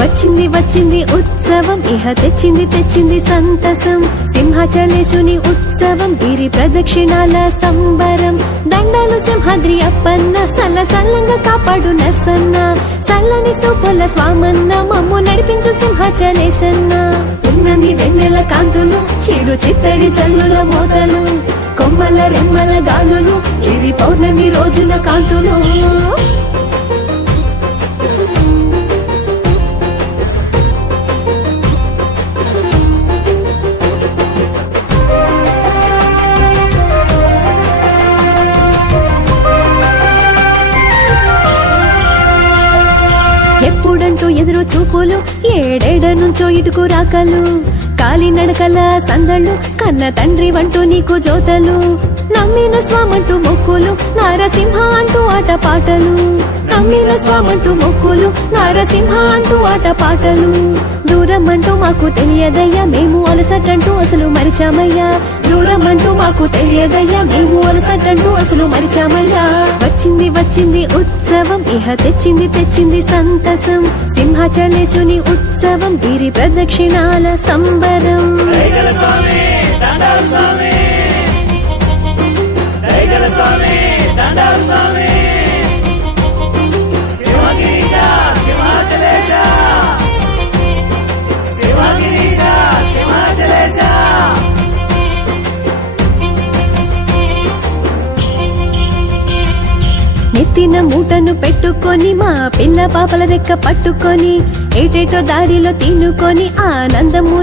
వచ్చింది వచ్చింది ఉత్సవం ఇహ తెచ్చింది తెచ్చింది సంతసం సింహాచలేశుని ఉత్సవం గిరి ప్రదక్షిణాల సంబరం దండాలు సింహాద్రి అప్పన్న సల్ల సల్లంగా కాపాడు నర్సన్న సల్లని సూపుల స్వామన్న మమ్ము నడిపించు సింహాచలేశన్న ఉన్నని వెన్నెల కాంతులు చిరు చిత్తడి జల్లుల మోతలు కొమ్మల రెమ్మల గాలులు ఇది పౌర్ణమి రోజున కాంతులు ఎప్పుడంటూ ఎదురు చూపులు ఏడేడ నుంచో ఇటుకు రాకలు కాలినడకల సందళ్ళు కన్న తండ్రి వంటూ నీకు జోతలు నమ్మిన స్వామంటూ మొక్కులు నారసింహ అంటూ ఆట పాటలు నమ్మిన స్వామంటూ మొక్కులు నారసింహ అంటూ ఆట పాటలు దూరం అంటూ మాకు తెలియదయ్యా మేము అలసటంటూ అసలు మరిచామయ్యా దూరం అంటూ మాకు తెలియదయ్యా మేము అలసటంటూ అసలు మరిచామయ్యా వచ్చింది వచ్చింది ఉత్సవం ఇహ తెచ్చింది తెచ్చింది సంతసం సింహాచలేశుని ఉత్సవం గిరి ప్రదక్షిణాల సంబరం నెత్తిన మూటను పెట్టుకొని మా పిల్ల పాపల రెక్క పట్టుకొని ఏటేటో దారిలో తినుకొని ఆనందము